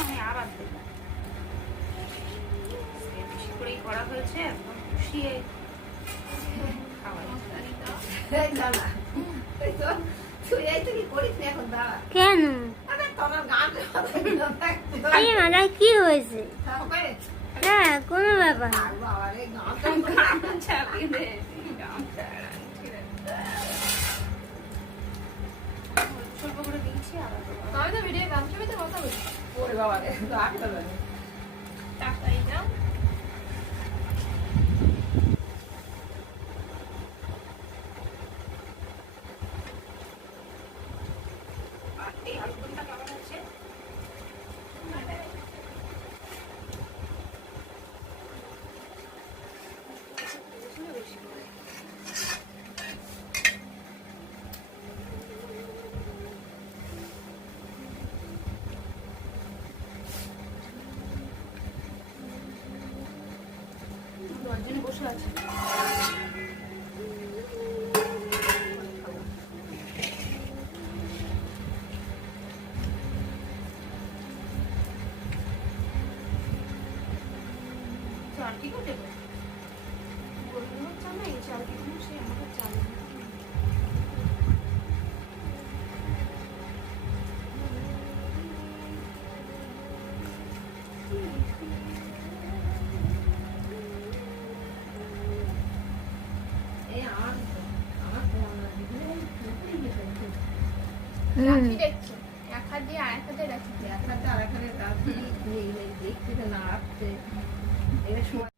আমি আবার দেবো বেশি করেই করা হয়েছে, একদম খুশিয়ে কেন কি হয়েছে? হ্যাঁ, কোনো ব্যাপার না। ছোট করে দিয়েছি আবার আমি তো ভিডিও গান ছবিতে কথা বলছি। ওরে বাবা রে, তো আটকে যাবে। টাকাই দাও। এই আলুটা কেমন হচ্ছে? দশজনে বসে আছে। চাল কি করে দেবো? বললো চাল না, এই চাল কি কোনো সে আমাকে চাল না। রাখি দেখছো, এক হাত দিয়ে আরেক হাতে রাখি। দেখতে না আসছে এবার সময়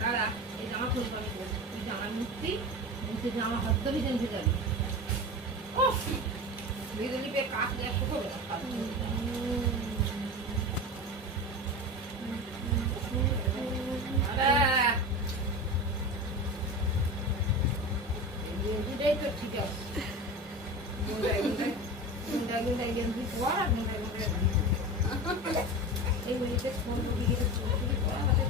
দাদা এই জামা খুলবো আমি, তুই জামা মুক্তি মুক্তি জামা হদ্দ ভিজে উঠে যাবি। ও ভিজে পেয়ে কাজ দেওয়া শুরু হবে এটাই তো ঠিক আছে। গেঞ্জি পর আর এই মিনিটে ফোন ঢুকে পড়া হাতে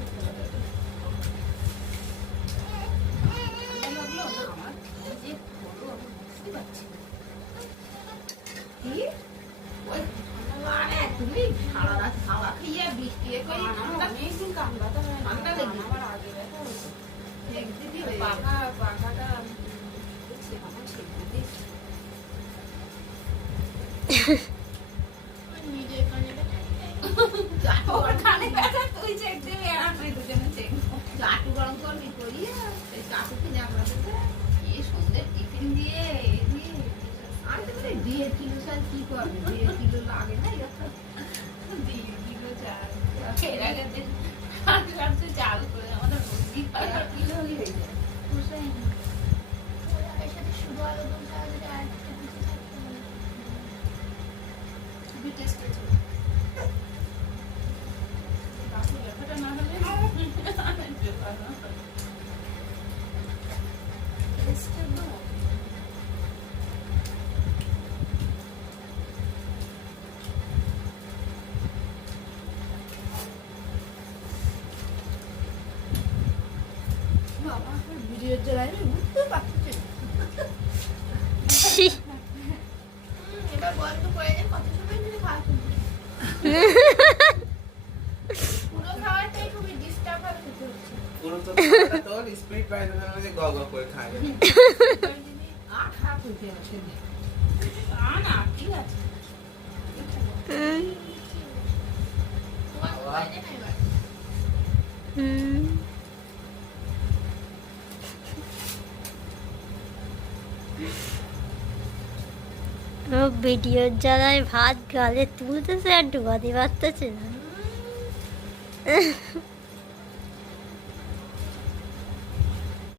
তুমি সারা রাত খাওয়া খাইয়া বৃষ্টি তুই চেক দিবি আর আমি দুজনে চেক চাটু গরম করবি করিয়া সেই চাটু কিনে আমরা এই সন্ধ্যে টিফিন দিয়ে আমি তো বলি 1.5 কিলো চাল কি করবে, 1.5 কিলো লাগে না এটা 2 কিলো চাল এর আগে দিন চাল করে আমাদের বুদ্ধি 1 কিলো হলে হয়ে যায়। এর সাথে শুধু আলু দম খাওয়া যদি আর একটা কিছু থাকতো না। খুবই টেস্টি ছিল। বাকি ব্যাপারটা না হলে টেস্টের দাও। বাবা ভিডিওর জ্বালায় আমি বুঝতে পারছি না। এবার বন্ধ করে দেন, কত সময় ধরে খাওয়া করবে। পুরো খাওয়াটাই খুবই ডিস্টার্ব ভাবে খেতে হচ্ছে। পুরো তো তোর স্পিড পাইনের মধ্যে গ গ করে খায়। আট হাত হইতে আসে না। না ঠিক আছে তোমার করে দেন এবার। ভিডিওর জ্বালায় ভাত গালে তুলতেছে আর ঢুকাতে পারতেছে না। না